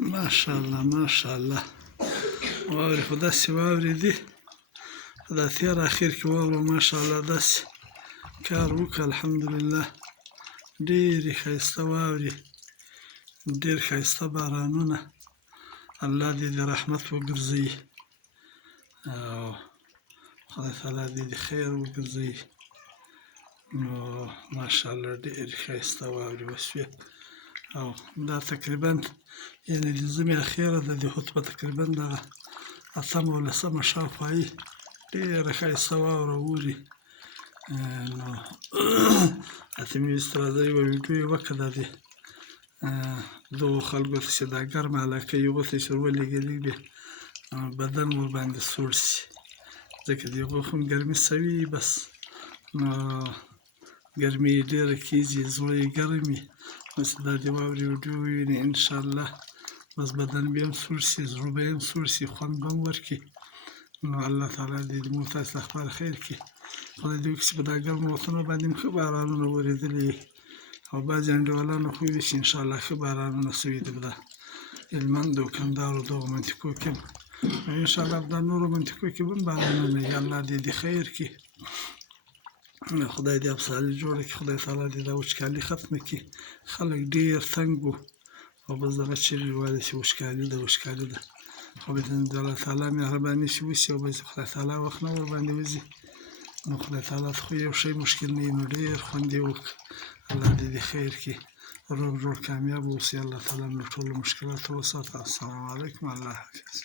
ماشاءالله ماشاءالله. واورې خو داسې واورې دي په دا تېر اخر کې واوره ماشاءالله داسې کار وکړ الحمدلله. ډېرې ښایسته واورې، ډېر ښایسته بارانونه، الله دې د رحمت وګرځوي او خدای تعالی دې د خیر وګرځوي. نو ماشاءالله ډېرې ښایسته واورې وسوې او دا تقریبا یعنې د ژمي اخیره ده، د خطبه تقریبا دغه اتمه او لسمه شاوخوا ډېره ښایسته واوره اوري. نو حتمي است راځه یوه ویډیو یې وکړه د دغو خلکو ته چې دا ګرمه علاقه یې هغو ته چې ورولېږلي بیا بدن ورباندې سوړ شي، ځکه د هغو خو هم ګرمي شوي بس نو ګرمي یې ډېره کېږي، زړه یې ګرم وي. نو چې دا د واورې ویډیو وویني انشاءالله بس بدن به یې هم سوړ شي، زړه به یې هم سوړ شي، خوند به هم ورکړي. نو الله تعالی دې زموږ تاسو لپاره خیر کړي. خدای دې وکړي چې په دا ګرمو وطنو باندې هم ښه بارانونه ورېدلي وي او بعضې انډیوالانو خو ویلي چې انشاءالله ښه بارانونه شوي دي په دا هلمند او کندهار دغو منطقو کې هم. انشاءالله په دا نورو منطقو کې به هم بارانونه وي، الله دې دې خیر کړي. خدای دې ابسالې جوړه کړي، خدای تعالی دې دا وچکالي ختمه کړي. خلک ډېر تنګ وو او بس دغه چیغې ویلې چې وچکالي ده وچکالي ده، خو باذن الله تعالی مهرباني چې وشي او بس خدای تعالی وخت نه ورباندې وځي. نو خدای تعالی ته خو یو شی مشکل نه وي، نو ډېر خوند یې وکړ. الله دې دې خیر کړي، روغ جوړ کامیاب اوسئ، الله تعالی له ټولو مشکلاتو وساته. السلام علیکم، الله حافظ.